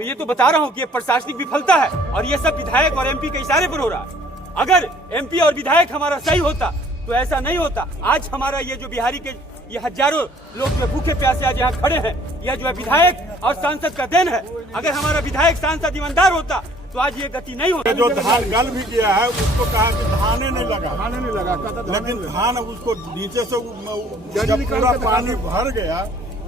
तो ये तो बता रहा हूँ कि ये प्रशासनिक विफलता है और ये सब विधायक और एमपी के इशारे पर हो रहा है। अगर एमपी और विधायक हमारा सही होता तो ऐसा नहीं होता। आज हमारा ये जो बिहारी के ये हजारों लोग जो भूखे प्यासे आज यहाँ खड़े हैं, यह जो है विधायक और सांसद का देन है। अगर हमारा विधायक सांसद ईमानदार होता तो आज ये गति नहीं होती। जो धान गल भी गया है उसको कहा कि धाने नहीं लगा, लेकिन धान उसको नीचे से जब पूरा पानी भर गया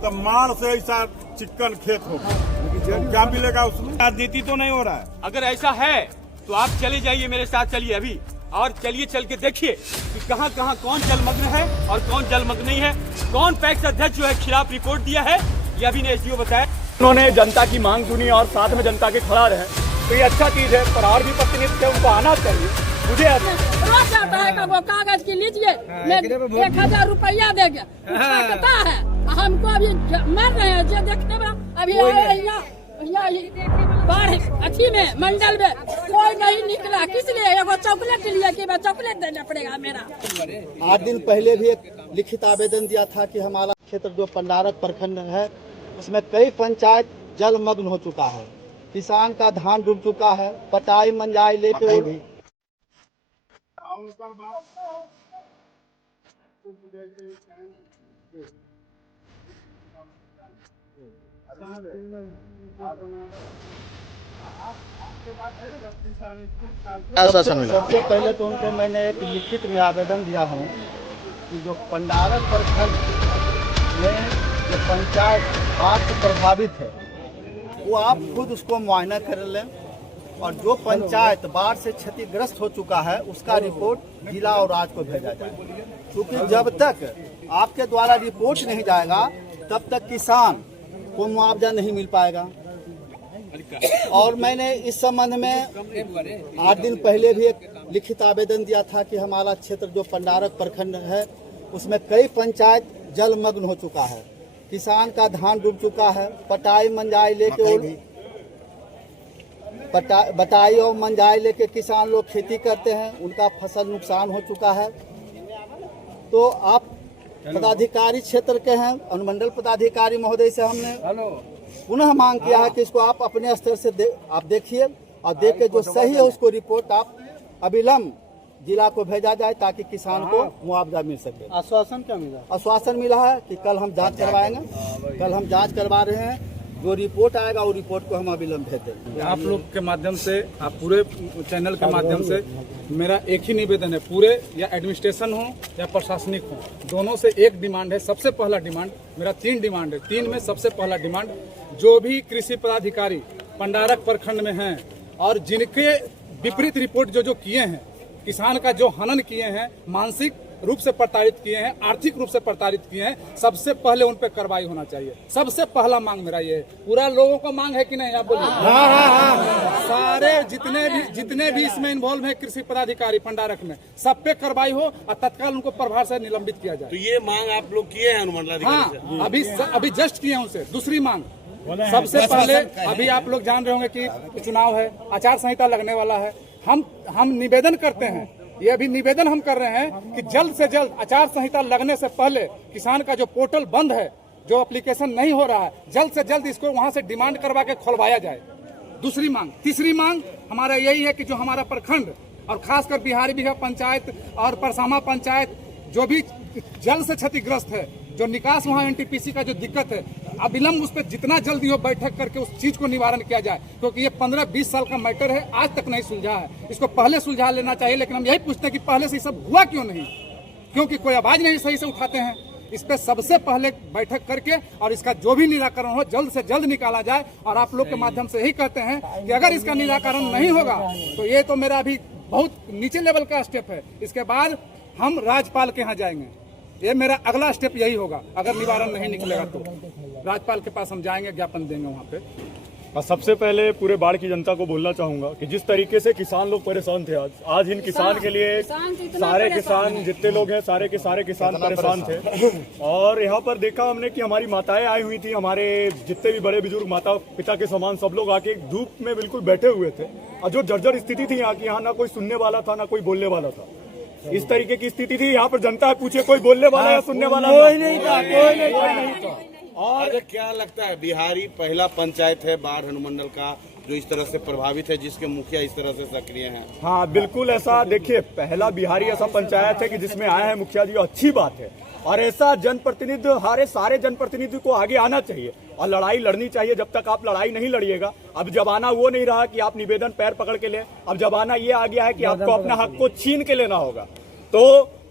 तब मार से ऐसा चिकन खेत होगा, तो क्या मिलेगा उसमें? राजनीति तो नहीं हो रहा है। अगर ऐसा है तो आप चले जाइए, मेरे साथ चलिए अभी, और चलिए चल के देखिए कि कहां कहां कौन जलमग्न है और कौन जलमग्न नहीं है। कौन पैक्स अध्यक्ष जो है खिलाफ रिपोर्ट दिया है, यह अभी ने एसडीओ बताया। उन्होंने जनता की मांग सुनी और साथ में जनता के खड़ा रहे, तो ये अच्छा चीज है। पर और भी प्रतिनिधि उनको आना चाहिए। मुझे रोज जाता है कि वो कागज की लीजिए, 1000 रुपया देगा, कहता है हमको अभी मर रहे हैं। जो देखने में अभी बाढ़ अच्छी में मंडल में कोई नहीं निकला, किस लिए? एगो चॉकलेट लिए कि चॉकलेट देना पड़ेगा मेरा। 8 दिन पहले भी एक लिखित आवेदन दिया था कि हमारा क्षेत्र जो पंडारक प्रखंड है उसमें कई पंचायत जलमग्न हो चुका है, किसान का धान डूब चुका है, पटाई मंजाई लेके भी सबसे पहले तो उनको मैंने एक लिखित में आवेदन दिया हूँ कि जो पंडारक प्रखंड में जो पंचायत बाढ़ से प्रभावित है वो आप खुद उसको मुआयना कर लें, और जो पंचायत बाढ़ से क्षतिग्रस्त हो चुका है उसका रिपोर्ट जिला और राज्य को भेजा जाए, क्योंकि जब तक आपके द्वारा रिपोर्ट नहीं जाएगा तब तक किसान को मुआवजा नहीं मिल पाएगा। और मैंने इस संबंध में 8 दिन पहले भी एक लिखित आवेदन दिया था कि हमारा क्षेत्र जो पंडारक प्रखंड है उसमें कई पंचायत जलमग्न हो चुका है, किसान का धान डूब चुका है, पटाई मंजाई लेके बटाई और मंजाई लेके किसान लोग खेती करते हैं, उनका फसल नुकसान हो चुका है। तो आप पदाधिकारी क्षेत्र के हैं, अनुमंडल पदाधिकारी महोदय से हमने पुनः मांग किया है कि इसको आप अपने स्तर से आप देखिए और देख के जो सही है उसको रिपोर्ट आप अविलंब जिला को भेजा जाए ताकि किसान को मुआवजा मिल सके। आश्वासन क्या मिला? आश्वासन मिला है कि कल हम जांच करवाएंगे, कल हम जांच करवा रहे हैं, जो रिपोर्ट आएगा वो रिपोर्ट को हम अविलंब भेज देंगे। आप लोग के माध्यम से, आप पूरे चैनल के माध्यम से मेरा एक ही निवेदन है, पूरे या एडमिनिस्ट्रेशन हो या प्रशासनिक हो, दोनों से एक डिमांड है। सबसे पहला डिमांड मेरा 3 डिमांड है। 3 में सबसे पहला डिमांड, जो भी कृषि पदाधिकारी पंडारक प्रखंड में हैं और जिनके विपरीत रिपोर्ट जो किए हैं, किसान का जो हनन किए हैं, मानसिक रूप से प्रताड़ित किए हैं, आर्थिक रूप से प्रताड़ित किए हैं, सबसे पहले उन पर कार्रवाई होना चाहिए। सबसे पहला मांग मेरा ये है। पूरा लोगों को मांग है कि नहीं, आप बोलिए। सारे जितने भी इसमें इन्वॉल्व हैं कृषि पदाधिकारी पंडारक में, सब पे कार्रवाई हो और तत्काल उनको प्रभार से निलंबित किया जाए। तो ये मांग आप लोग किए हैं अनुमंडलाधिकारी से? हाँ, अभी जस्ट किए हैं उनसे। दूसरी मांग, सबसे पहले अभी आप लोग जान रहे होंगे कि चुनाव है, आचार संहिता लगने वाला है। हम निवेदन करते हैं, ये अभी निवेदन हम कर रहे हैं कि जल्द से जल्द आचार संहिता लगने से पहले किसान का जो पोर्टल बंद है, जो एप्लीकेशन नहीं हो रहा है, जल्द से जल्द इसको वहां से डिमांड करवा के खुलवाया जाए। दूसरी मांग। तीसरी मांग हमारा यही है कि जो हमारा प्रखंड और खासकर बिहारी बिघा पंचायत और परसामा पंचायत जो भी जल से क्षतिग्रस्त है, जो निकास वहाँ एनटीपीसी का जो दिक्कत है, अविलंब उस पर जितना जल्दी हो बैठक करके उस चीज को निवारण किया जाए, क्योंकि ये 15-20 साल का मैटर है, आज तक नहीं सुलझा है। इसको पहले सुलझा लेना चाहिए। लेकिन हम यही पूछते हैं कि पहले से सब हुआ क्यों नहीं, क्योंकि कोई आवाज नहीं सही से उठाते हैं। इस पे सबसे पहले बैठक करके और इसका जो भी निराकरण हो जल्द से जल्द निकाला जाए। और आप लोग के माध्यम से यही कहते हैं कि अगर इसका निराकरण नहीं होगा तो ये तो मेरा अभी बहुत नीचे लेवल का स्टेप है। इसके बाद हम राज्यपाल के यहाँ जाएंगे, ये मेरा अगला स्टेप यही होगा। अगर निवारण नहीं निकलेगा तो राज्यपाल के पास हम जाएंगे, ज्ञापन देंगे वहाँ पे। और सबसे पहले पूरे बाढ़ की जनता को बोलना चाहूंगा कि जिस तरीके से किसान लोग परेशान थे, आज इन किसान के लिए सारे किसान जितने लोग हैं सारे के सारे किसान परेशान थे। और यहाँ पर देखा हमने कि हमारी माताएं आई हुई थी, हमारे जितने भी बड़े बुजुर्ग माता पिता के समान सब लोग आके धूप में बिल्कुल बैठे हुए थे। और जो जर्जर स्थिति थी यहाँ की, यहाँ ना कोई सुनने वाला था ना कोई बोलने वाला था। इस तरीके की स्थिति थी। यहाँ पर जनता पूछे कोई बोलने वाला या सुनने वाला? कोई नहीं था। और क्या लगता है, बिहारी पहला पंचायत है बाढ़ अनुमंडल का जो इस तरह से प्रभावित है, जिसके मुखिया इस तरह से सक्रिय हैं? हाँ बिल्कुल ऐसा, देखिए पहला बिहारी ऐसा पंचायत है कि जिसमें आए हैं मुखिया जी, अच्छी बात है। और ऐसा जनप्रतिनिधि सारे जनप्रतिनिधि को आगे आना चाहिए और लड़ाई लड़नी चाहिए। जब तक आप लड़ाई नहीं लड़िएगा, अब जमाना वो नहीं रहा कि आप निवेदन पैर पकड़ के ले, अब जमाना ये आ गया है कि आपको अपना हक को छीन के लेना होगा। तो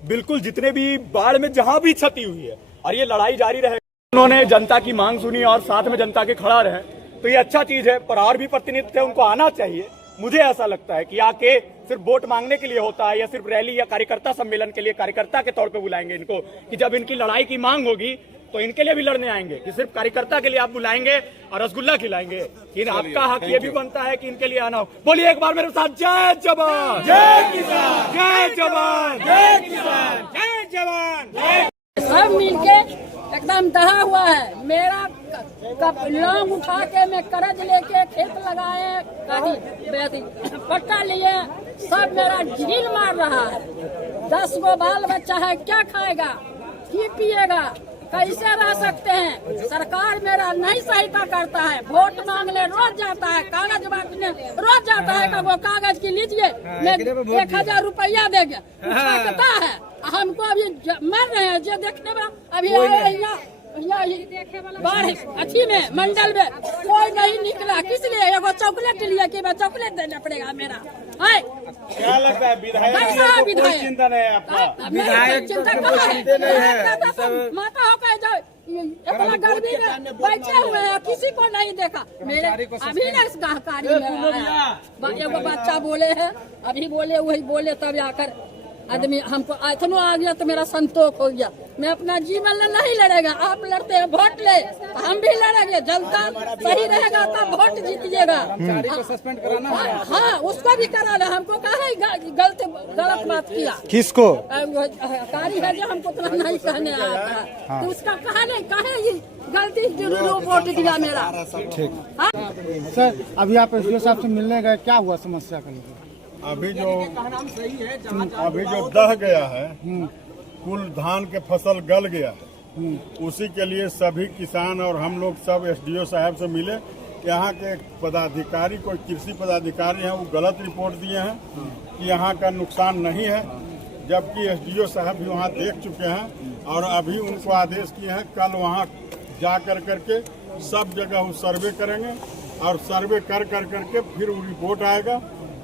बिल्कुल जितने भी बाढ़ में जहां भी क्षति हुई है और ये लड़ाई जारी रहे, उन्होंने जनता की मांग सुनी और साथ में जनता के खड़ा रहे, तो ये अच्छा चीज है। पर और भी प्रतिनिधि थे, उनको आना चाहिए। मुझे ऐसा लगता है कि आके सिर्फ वोट मांगने के लिए होता है या सिर्फ रैली या कार्यकर्ता सम्मेलन के लिए कार्यकर्ता के तौर पे बुलाएंगे इनको, कि जब इनकी लड़ाई की मांग होगी तो इनके लिए भी लड़ने आएंगे, कि सिर्फ कार्यकर्ता के लिए आप बुलाएंगे और रसगुल्ला खिलाएंगे। इन आपका हक ये भी बनता है कि इनके लिए आना हो। बोलिए एक बार मेरे साथ, जय जवान जय किसान, जय जवान जय किसान, जय जवान। सब मिलके एकदम दहा हुआ है। मेरा लौंग उठा के मैं कर्ज लेके खेत लगाए, पट्टा लिए, सब मेरा झील मार रहा है। 10 गो बाल बच्चा है, क्या खाएगा, की पिएगा, कैसे रह सकते हैं? सरकार मेरा नहीं सहायता करता है। वोट मांगने रोज जाता है, कागज बांटने रोज जाता है, वो कागज की लीजिए, मैं 1000 रुपया देंगे, उठाता है। हमको अभी मर रहे हैं, जो देखने में अभी बाढ़ अच्छी में मंडल में कोई नहीं निकला। किस लिए? एगो चॉकलेट लिए कि मैं चॉकलेट देना पड़ेगा मेरा? क्या लगता है विधायक कोई चिंता नहीं है आपका? विधायक चिंता माता होकर जाओ, इतना गर्मी में बैठे हुए हैं, किसी को नहीं देखा। मेरे अभी ना इस गाहकारी में आया, एगो बच्चा बोले है, अभी बोले वही बोले, तब आकर आदमी हमको इतना आ गया तो मेरा संतोष हो गया। मैं अपना जीवन नहीं लड़ेगा, आप लड़ते हैं वोट ले, हम भी लड़ेंगे। जनता सही रहेगा तब वोट जीतिएगा। सस्पेंड कराना है। हाँ, उसको भी कराना। हमको कहा गलत बात किया, किसको? कारी है जो हमको तो नहीं कहने आया था, तो उसका कहा नहीं, कहे गलती वोट दिया मेरा। ठीक सर, अभी आप एसडीओ साहब से मिलने गए, क्या हुआ समस्या का? अभी जो दह गया है, कुल धान के फसल गल गया है, उसी के लिए सभी किसान और हम लोग सब एसडीओ साहब से मिले। यहाँ के पदाधिकारी, कोई कृषि पदाधिकारी हैं, वो गलत रिपोर्ट दिए हैं कि यहाँ का नुकसान नहीं है, जबकि एसडीओ साहब भी वहाँ देख चुके हैं और अभी उनको आदेश किए हैं कल वहाँ जा करके सब जगह वो सर्वे करेंगे और सर्वे कर करके फिर वो रिपोर्ट आएगा।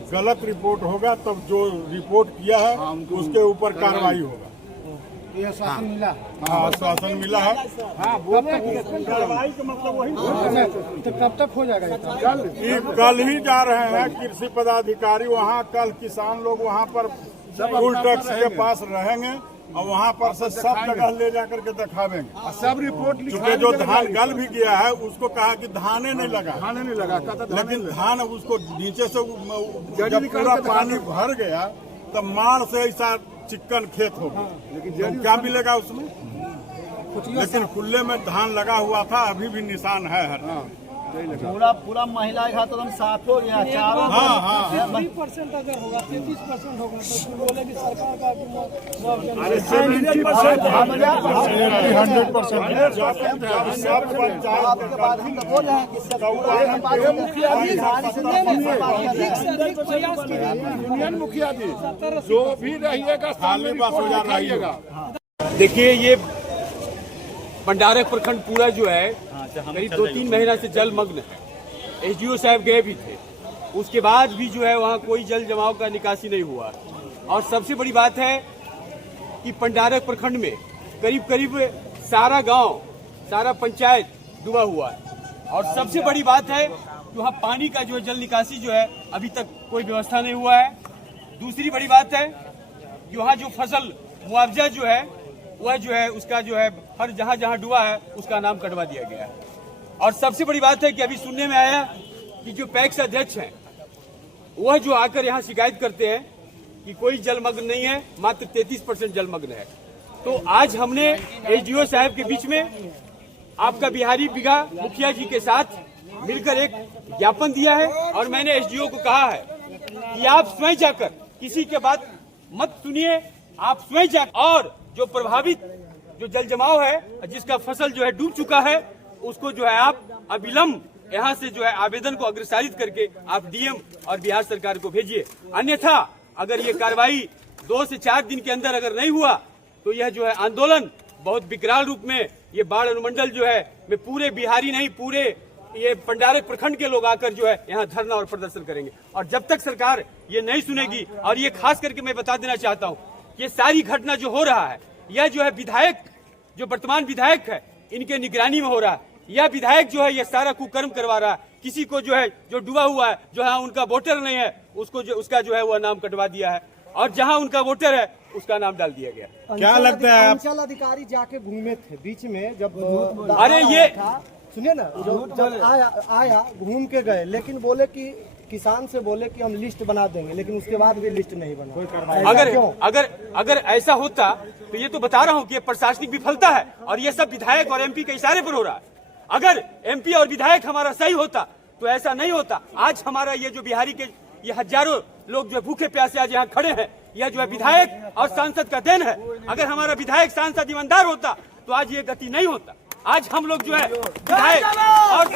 गलत रिपोर्ट होगा तब जो रिपोर्ट किया है उसके ऊपर कार्रवाई होगा। ये आश्वासन मिला? हाँ, आश्वासन मिला है। हाँ, कार्रवाई का मतलब वही। तो कब तक हो जाएगा? कल ही जा रहे हैं कृषि पदाधिकारी वहाँ। कल किसान लोग वहाँ पर फुल टैक्स के पास रहेंगे और वहाँ पर से सब जगह ले जाकर के दिखावेंगे। सब रिपोर्ट क्योंकि जो धान गल भी गया है उसको कहा कि धाने नहीं लगा, लेकिन धान उसको नीचे से जब पूरा पानी भर गया तब मार से ऐसा चिक्कन खेत हो गया, लेकिन क्या मिलेगा उसमें? लेकिन खुले में धान लगा हुआ था, अभी भी निशान है हर पूरा महिला घाट एकदम साफ हो गया। चारों 3% अगर होगा, 33% होगा, तो बोलेगी सरकार का 100%। यूनियन मुखिया जी जो भी रहिएगा खाली बस हो जाएगा। देखिए, ये पंडारक प्रखंड पूरा जो है करीब 2-3 महीना से जलमग्न है। एसडीओ साहब गए भी थे, उसके बाद भी जो है वहाँ कोई जल जमाव का निकासी नहीं हुआ। और सबसे बड़ी बात है कि पंडारक प्रखंड में करीब सारा गांव, सारा पंचायत डूबा हुआ है। और सबसे बड़ी बात है कि वहाँ पानी का जो है जल निकासी जो है अभी तक कोई व्यवस्था नहीं हुआ है। दूसरी बड़ी बात है कि वहाँ जो फसल मुआवजा जो है वह जो है उसका जो है हर जहाँ डूबा है उसका नाम कटवा दिया गया है। और सबसे बड़ी बात है कि अभी सुनने में आया कि जो पैक्स अध्यक्ष हैं वह जो आकर यहाँ शिकायत करते हैं कि कोई जलमग्न नहीं है, मात्र 33% जलमग्न है। तो आज हमने एसडीओ साहब के बीच में आपका बिहारी बिघा मुखिया जी के साथ मिलकर एक ज्ञापन दिया है और मैंने एसडीओ को कहा है कि आप स्वयं जाकर किसी के बात मत सुनिए, आप स्वयं जाकर और जो प्रभावित जो जल जमाव है, जिसका फसल जो है डूब चुका है, उसको जो है आप अविलंब यहाँ से जो है आवेदन को अग्रसारित करके आप डीएम और बिहार सरकार को भेजिए। अन्यथा अगर ये कार्रवाई 2 से 4 दिन के अंदर अगर नहीं हुआ तो यह जो है आंदोलन बहुत विकराल रूप में ये बाढ़ अनुमंडल जो है में पूरे बिहारी नहीं पूरे ये पंडारक प्रखंड के लोग आकर जो है यहाँ धरना और प्रदर्शन करेंगे। और जब तक सरकार ये नहीं सुनेगी, और ये खास करके मैं बता देना चाहता हूँ, ये सारी घटना जो हो रहा है यह जो है विधायक जो वर्तमान विधायक है इनके निगरानी में हो रहा है। यह विधायक जो है ये सारा कुकर्म करवा रहा है। किसी को जो है जो डूबा हुआ है, जो है उनका वोटर नहीं है, उसका जो है वह नाम कटवा दिया है, और जहां उनका वोटर है उसका नाम डाल दिया गया। क्या लगता है अंचल अधिकारी जाके घूमे थे बीच में जब अरे ये सुनिए ना, जब आया घूम के गए, लेकिन बोले कि किसान से बोले कि हम लिस्ट बना देंगे, लेकिन उसके बाद भी लिस्ट नहीं बना। अगर ऐसा होता तो ये तो बता रहा हूँ कि ये प्रशासनिक विफलता है और ये सब विधायक और एमपी के इशारे पर हो रहा है। अगर एमपी और विधायक हमारा सही होता तो ऐसा नहीं होता। आज हमारा ये जो बिहारी के ये हजारों लोग जो भूखे प्यासे आज यहाँ खड़े हैं, यह जो है विधायक और सांसद का देन है। अगर हमारा विधायक सांसद ईमानदार होता तो आज ये गति नहीं होता। आज हम लोग जो है विधायक और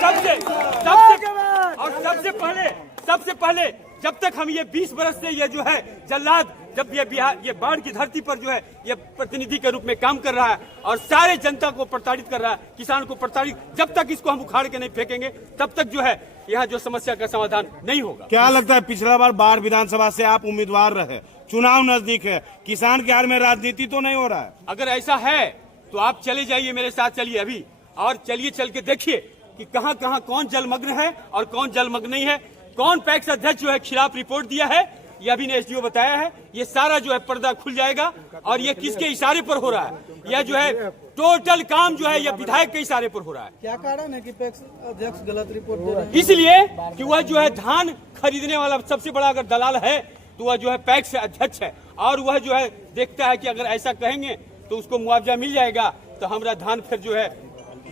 सबसे पहले जब तक हम ये 20 बरस से ये जो है जल्लाद, जब ये बिहार ये बाढ़ की धरती पर जो है ये प्रतिनिधि के रूप में काम कर रहा है और सारे जनता को प्रताड़ित कर रहा है, किसान को प्रताड़ित, जब तक इसको हम उखाड़ के नहीं फेंकेंगे तब तक जो है यहाँ जो समस्या का समाधान नहीं होगा। क्या लगता है पिछला बार बाढ़ विधानसभा से आप उम्मीदवार रहे, चुनाव नजदीक है, किसान के हाल में राजनीति तो नहीं हो रहा है? अगर ऐसा है तो आप चले जाइए, मेरे साथ चलिए अभी, और चलिए चल के देखिए कि कहाँ कहाँ कौन जलमग्न है और कौन जलमग्न नहीं है, कौन पैक्स अध्यक्ष जो है खिलाफ रिपोर्ट दिया है, यह भी ने एसडीओ बताया है। ये सारा जो है पर्दा खुल जाएगा और ये किसके इशारे पर हो रहा है, यह जो है टोटल काम जो है यह विधायक के इशारे पर हो रहा है। क्या कारण है कि पैक्स अध्यक्ष गलत रिपोर्ट दे रहे हैं? इसलिए कि वह जो है धान खरीदने वाला सबसे बड़ा अगर दलाल है तो वह जो है पैक्स अध्यक्ष है, और वह जो है देखता है कि अगर ऐसा कहेंगे तो उसको मुआवजा मिल जाएगा तो हमारा धान फिर जो है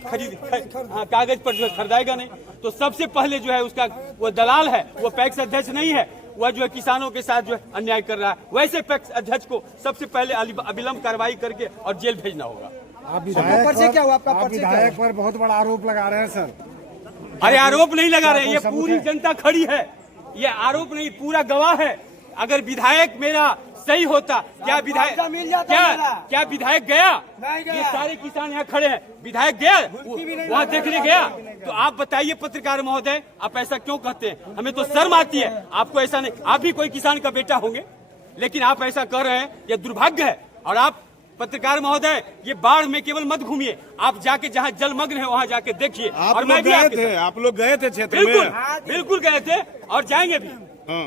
कागज पर जो है खरीदाएगा नहीं। तो सबसे पहले जो है उसका वो दलाल है, वो पैक्स अध्यक्ष नहीं है, वह जो है किसानों के साथ जो है अन्याय कर रहा है। वैसे पैक्स अध्यक्ष को सबसे पहले अविलंब कार्रवाई करके और जेल भेजना होगा। आप विधायक पर बहुत बड़ा आरोप लगा रहे हैं सर। अरे आरोप नहीं लगा रहे, ये पूरी जनता खड़ी है, ये आरोप नहीं, पूरा गवाह है। अगर विधायक मेरा सही होता, क्या विधायक गया? ये सारे किसान यहाँ खड़े हैं, विधायक गया वहाँ देखने गया? तो आप बताइए पत्रकार महोदय, आप ऐसा क्यों कहते हैं? हमें तो शर्म आती है। आपको ऐसा नहीं, आप भी कोई किसान का बेटा होंगे, लेकिन आप ऐसा कर रहे हैं, यह दुर्भाग्य है। और आप पत्रकार महोदय, ये बाढ़ में केवल मत घूमिए, आप जाके जहाँ जलमग्न है वहाँ जाके देखिए। और मैं भी आप लोग गए थे क्षेत्र में? बिल्कुल गए थे और जाएंगे भी,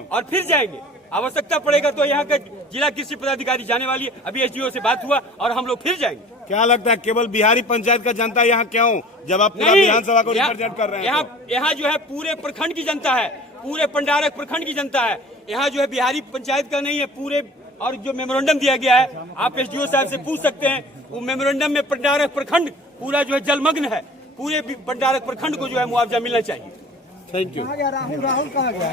और फिर जाएंगे। आवश्यकता पड़ेगा तो यहाँ का जिला कृषि पदाधिकारी जाने वाली है, अभी एसडीओ से बात हुआ और हम लोग फिर जाएंगे। क्या लगता है केवल बिहारी पंचायत का जनता यहाँ क्यों, जब आप पूरा विधानसभा को रिप्रेजेंट कर रहे हैं? यहाँ जो है पूरे प्रखंड की जनता है, पूरे पंडारक प्रखंड की जनता है। यहाँ जो है बिहारी पंचायत का नहीं है पूरे, और जो मेमोरेंडम दिया गया है आप एसडीओ साहब से पूछ सकते हैं, वो मेमोरेंडम में पंडारक प्रखंड पूरा जो है जलमग्न है, पूरे पंडारक प्रखंड को जो है मुआवजा मिलना चाहिए। Thank you. राहुल कहाँ गया?